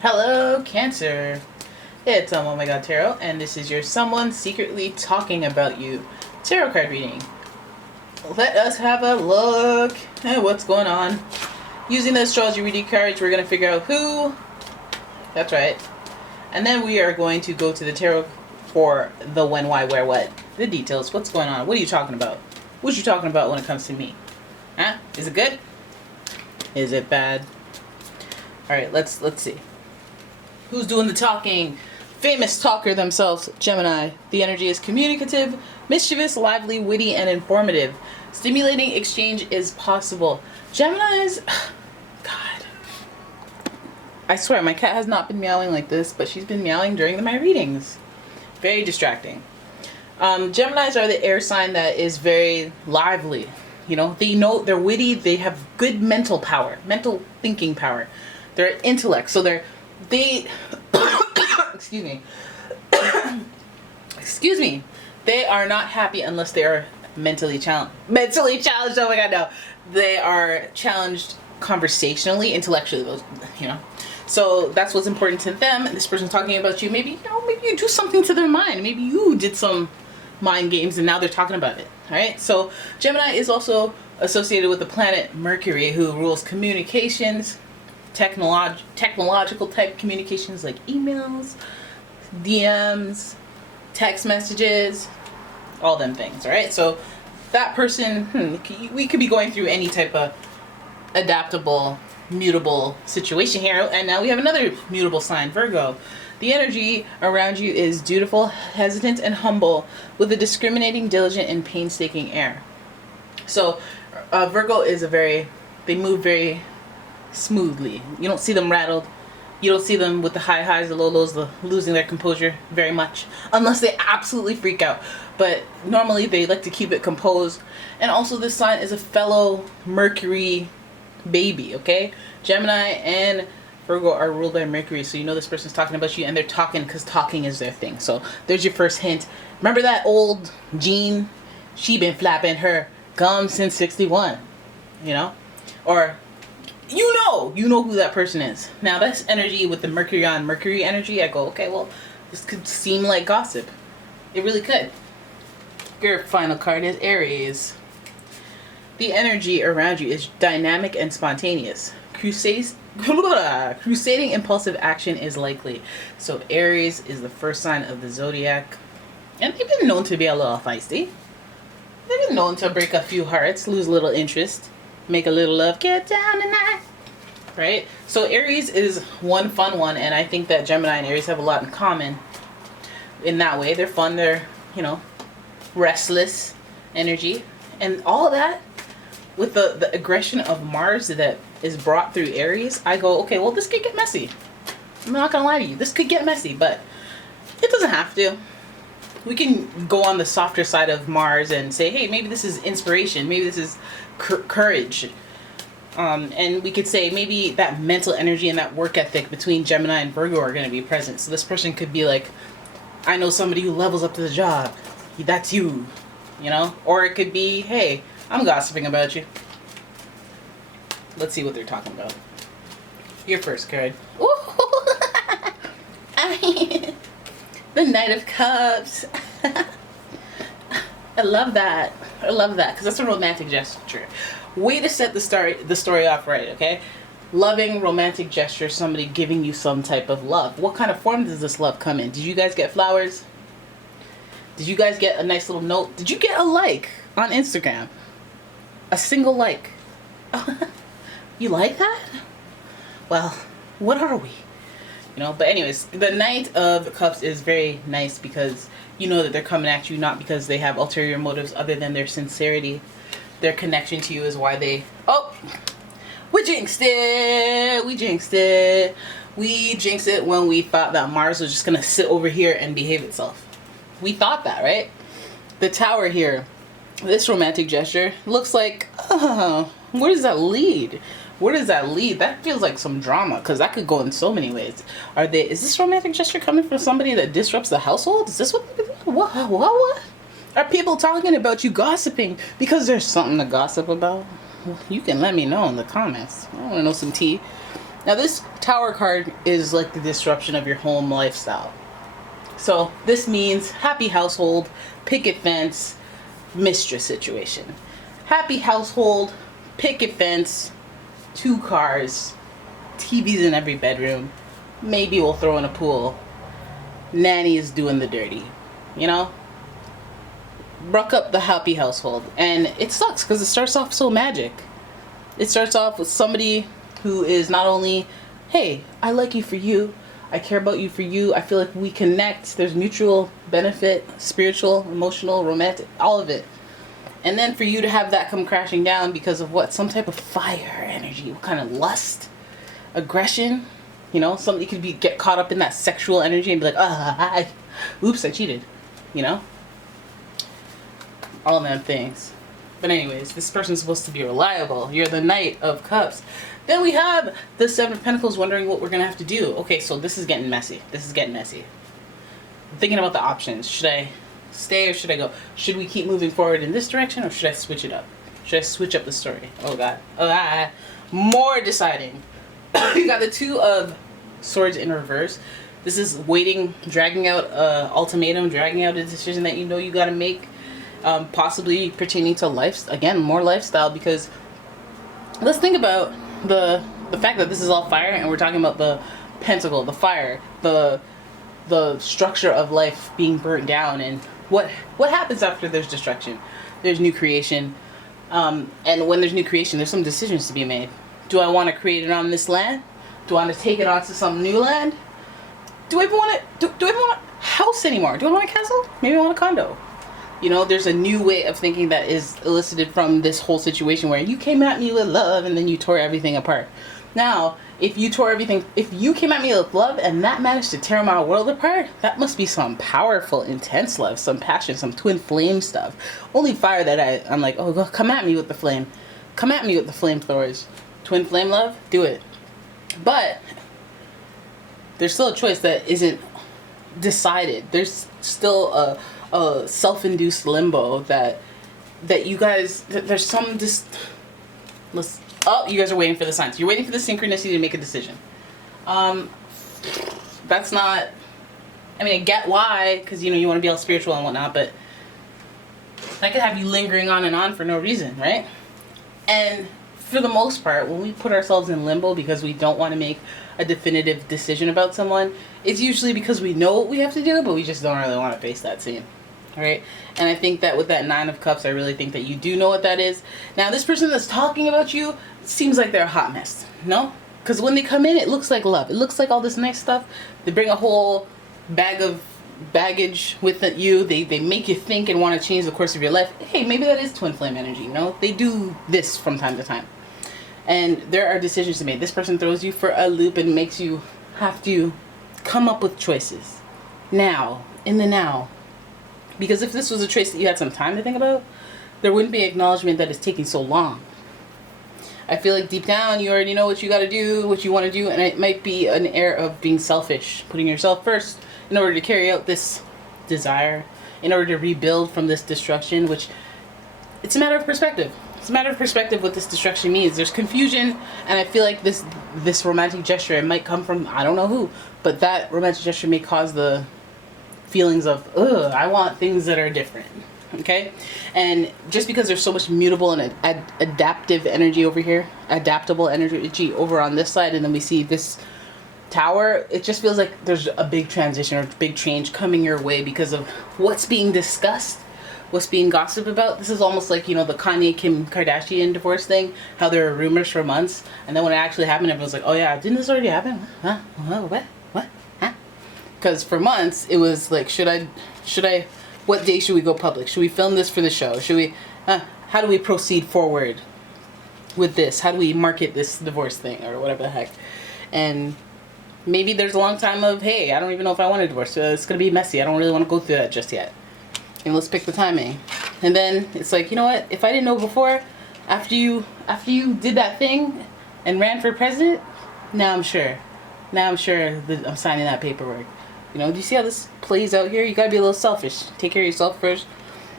Hello, Cancer. It's OMG, and this is your someone secretly talking about you tarot card reading. Let us have a look at what's going on. Using the astrology reading cards, we're going to figure out who. That's right. And then we are going to go to the tarot for the when, why, where, what. The details. What's going on? What are you talking about? What you talking about when it comes to me? Huh? Is it good? Is it bad? Alright, let's see. Who's doing the talking? Famous talker themselves, Gemini. The energy is communicative, mischievous, lively, witty, and informative. Stimulating exchange is possible. Geminis, God. I swear, my cat has not been meowing like this, but she's been meowing during my readings. Very distracting. Geminis are the air sign that is very lively. They're witty, they have good mental power, mental thinking power. They're intellect, so they excuse me. Excuse me. They are not happy unless they are mentally challenged. Mentally challenged, oh my god, no. They are challenged conversationally, intellectually, So that's what's important to them. This person's talking about you. Maybe you do something to their mind. Maybe you did some mind games and now they're talking about it. Alright? So Gemini is also associated with the planet Mercury, who rules communications, technological type communications like emails, DMs, text messages, all them things, alright? So that person, we could be going through any type of adaptable, mutable situation here, and now we have another mutable sign, Virgo. The energy around you is dutiful, hesitant, and humble, with a discriminating, diligent, and painstaking air. So Virgo is they move very smoothly. You don't see them rattled. You don't see them with the high highs, the low lows, the losing their composure very much, unless they absolutely freak out. But normally they like to keep it composed. And also this sign is a fellow Mercury baby, okay? Gemini and Virgo are ruled by Mercury, so you know this person's talking about you, and they're talking because talking is their thing. So there's your first hint. Remember that old Jean? She been flapping her gums since 61, Or you know who that person is. Now that's energy with the Mercury on Mercury energy. I go, okay, well, this could seem like gossip. It really could. Your final card is Aries. The energy around you is dynamic and spontaneous. Crusading impulsive action is likely. So Aries is the first sign of the zodiac. And they've been known to be a little feisty. They've been known to break a few hearts, lose a little interest, make a little love, get down tonight. Right? So Aries is one fun one, and I think that Gemini and Aries have a lot in common in that way. They're fun, they're, restless energy. And all that with the aggression of Mars that is brought through Aries, I go, okay, well, this could get messy. I'm not gonna lie to you. This could get messy, but it doesn't have to. We can go on the softer side of Mars and say, hey, maybe this is inspiration. Maybe this is courage. And we could say maybe that mental energy and that work ethic between Gemini and Virgo are going to be present. So this person could be like, I know somebody who levels up to the job. That's you, Or it could be, hey, I'm gossiping about you. Let's see what they're talking about. Your first card. The Knight of Cups. I love that. Because that's a romantic gesture. Way to set the story off right, okay? Loving, romantic gesture, somebody giving you some type of love. What kind of form does this love come in? Did you guys get flowers? Did you guys get a nice little note? Did you get a like on Instagram? A single like. You like that? Well, what are we? But anyways, the Knight of Cups is very nice because you know that they're coming at you not because they have ulterior motives other than their sincerity. Their connection to you is why they... Oh! We jinxed it! We jinxed it when we thought that Mars was just going to sit over here and behave itself. We thought that, right? The Tower here. This romantic gesture looks like... where does that lead? That feels like some drama, because that could go in so many ways. Is this romantic gesture coming from somebody that disrupts the household? Is this what? Are people talking about you gossiping because there's something to gossip about? You can let me know in the comments. I want to know some tea. Now this Tower card is like the disruption of your home lifestyle. So this means happy household, picket fence, mistress situation. Happy household, picket fence, 2 cars, TVs in every bedroom. Maybe we'll throw in a pool. Nanny is doing the dirty, you know? Bruck up the happy household. And it sucks because it starts off so magic. It starts off with somebody who is not only, hey, I like you for you, I care about you for you, I feel like we connect, there's mutual benefit, spiritual, emotional, romantic, all of it. And then for you to have that come crashing down because of what? Some type of fire energy, what kind of lust, aggression, you know, somebody could get caught up in that sexual energy and be like, oops, I cheated, you know? All of them things. But anyways, this person's supposed to be reliable. You're the Knight of Cups. Then we have the Seven of Pentacles wondering what we're going to have to do. Okay, so this is getting messy. This is getting messy. I'm thinking about the options. Should I stay or should I go? Should we keep moving forward in this direction or should I switch it up? Should I switch up the story? Oh, God. Oh, more deciding. You got the Two of Swords in reverse. This is waiting, dragging out an ultimatum, dragging out a decision that you know you got to make. Possibly pertaining to life, again, more lifestyle, because let's think about the fact that this is all fire and we're talking about the pentacle, the fire, the structure of life being burnt down, and what happens after there's destruction. There's new creation, and when there's new creation, there's some decisions to be made. Do I want to create it on this land? Do I want to take it onto some new land? Do I even want to do I even want a house anymore? Do I want a castle? Maybe I want a condo. You know, there's a new way of thinking that is elicited from this whole situation where you came at me with love and then you tore everything apart. Now, if you came at me with love and that managed to tear my world apart, that must be some powerful, intense love, some passion, some twin flame stuff. Only fire that I'm like, oh, go, come at me with the flame. Come at me with the flamethrowers. Twin flame love, do it. But there's still a choice that isn't decided. There's still a self-induced limbo that you guys, there's some you guys are waiting for the signs. You're waiting for the synchronicity to make a decision. That's not, I mean, I get why, because you know you want to be all spiritual and whatnot, but that could have you lingering on and on for no reason, right? And for the most part, when we put ourselves in limbo because we don't want to make a definitive decision about someone, it's usually because we know what we have to do, but we just don't really want to face that scene. Right? And I think that with that Nine of Cups, I really think that you do know what that is. Now, this person that's talking about you seems like they're a hot mess. No? Because when they come in, it looks like love. It looks like all this nice stuff. They bring a whole bag of baggage with you. They make you think and want to change the course of your life. Hey, maybe that is twin flame energy, you know? They do this from time to time. And there are decisions to make. This person throws you for a loop and makes you have to come up with choices. Now. In the now. Because if this was a choice that you had some time to think about, there wouldn't be acknowledgement that it's taking so long. I feel like deep down you already know what you got to do, what you want to do, and it might be an air of being selfish, putting yourself first in order to carry out this desire, in order to rebuild from this destruction, which it's a matter of perspective. It's a matter of perspective what this destruction means. There's confusion, and I feel like this romantic gesture, it might come from, I don't know who, but that romantic gesture may cause the feelings of, ugh, I want things that are different, okay? And just because there's so much mutable and adaptive energy over here, adaptable energy over on this side, and then we see this Tower, it just feels like there's a big transition or big change coming your way because of what's being discussed, what's being gossiped about. This is almost like, you know, the Kanye Kim Kardashian divorce thing, how there were rumors for months, and then when it actually happened, everyone's like, oh yeah, didn't this already happen? Huh? What? Because for months, it was like, what day should we go public? Should we film this for the show? How do we proceed forward with this? How do we market this divorce thing or whatever the heck? And maybe there's a long time of, hey, I don't even know if I want a divorce. It's going to be messy. I don't really want to go through that just yet. And let's pick the timing. And then it's like, you know what? If I didn't know before, after you did that thing and ran for president, now I'm sure that I'm signing that paperwork. You know, do you see how this plays out here? You gotta be a little selfish. Take care of yourself first.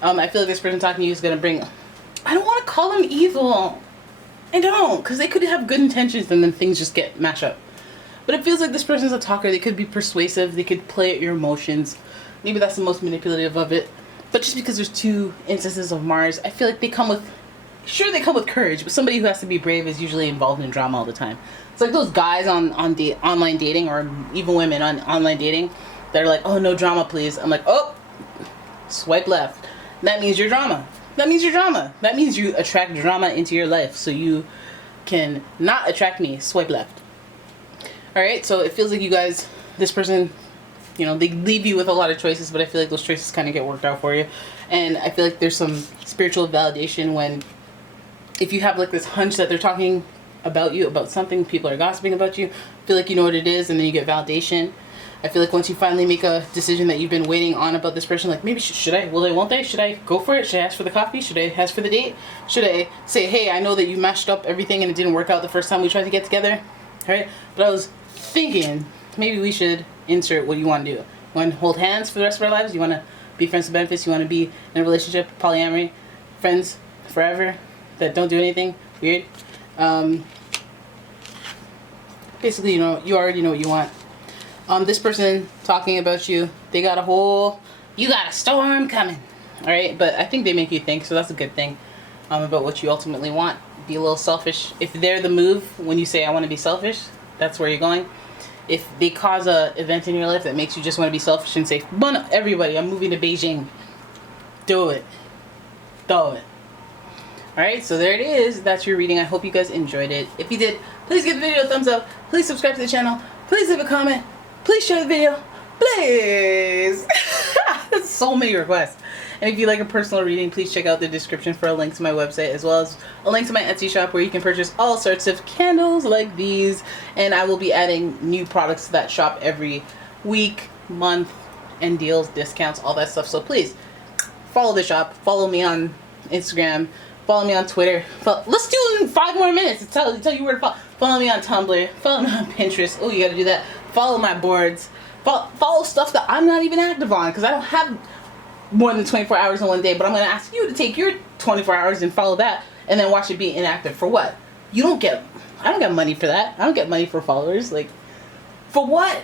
I feel like this person talking to you is gonna bring, I don't want to call them evil. I don't, because they could have good intentions and then things just get mashed up. But it feels like this person's a talker. They could be persuasive. They could play at your emotions. Maybe that's the most manipulative of it. But just because there's 2 instances of Mars, I feel like they come with... Sure, they come with courage, but somebody who has to be brave is usually involved in drama all the time. It's like those guys on online dating, or even women on online dating, that are like, oh, no drama, please. I'm like, oh, swipe left. That means you're drama. That means you're drama. That means you attract drama into your life, so you can not attract me. Swipe left. Alright, so it feels like you guys, this person, you know, they leave you with a lot of choices, but I feel like those choices kind of get worked out for you. And I feel like there's some spiritual validation when, if you have like this hunch that they're talking about you, about something, people are gossiping about you, feel like you know what it is, and then you get validation. I feel like once you finally make a decision that you've been waiting on about this person, like maybe should I, will they, won't they, should I go for it, should I ask for the coffee, should I ask for the date, should I say, hey, I know that you mashed up everything and it didn't work out the first time we tried to get together, alright, but I was thinking maybe we should insert what you want to do. You want to hold hands for the rest of our lives? You want to be friends with benefits? You want to be in a relationship, polyamory, friends forever that don't do anything weird? Basically, you know, you already know what you want. This person talking about you, they got a whole, you got a storm coming, all right? But I think they make you think, so that's a good thing about what you ultimately want. Be a little selfish. If they're the move when you say I want to be selfish, that's where you're going. If they cause a event in your life that makes you just want to be selfish and say, "Bun everybody, I'm moving to Beijing," do it. Do it. Alright, so there it is. That's your reading. I hope you guys enjoyed it. If you did, please give the video a thumbs up. Please subscribe to the channel. Please leave a comment. Please share the video. Please. That's so many requests. And if you like a personal reading, please check out the description for a link to my website, as well as a link to my Etsy shop where you can purchase all sorts of candles like these. And I will be adding new products to that shop every week, month, and deals, discounts, all that stuff. So please follow the shop. Follow me on Instagram. Follow me on Twitter. Let's do it in 5 more minutes to tell you where to follow. Follow me on Tumblr. Follow me on Pinterest. Oh, you gotta do that. Follow my boards. Follow stuff that I'm not even active on, because I don't have more than 24 hours in one day. But I'm gonna ask you to take your 24 hours and follow that, and then watch it be inactive. For what? I don't get money for that. I don't get money for followers. Like, for what?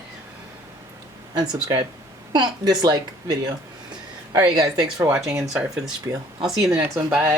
Unsubscribe. Dislike video. Alright guys, thanks for watching, and sorry for the spiel. I'll see you in the next one. Bye.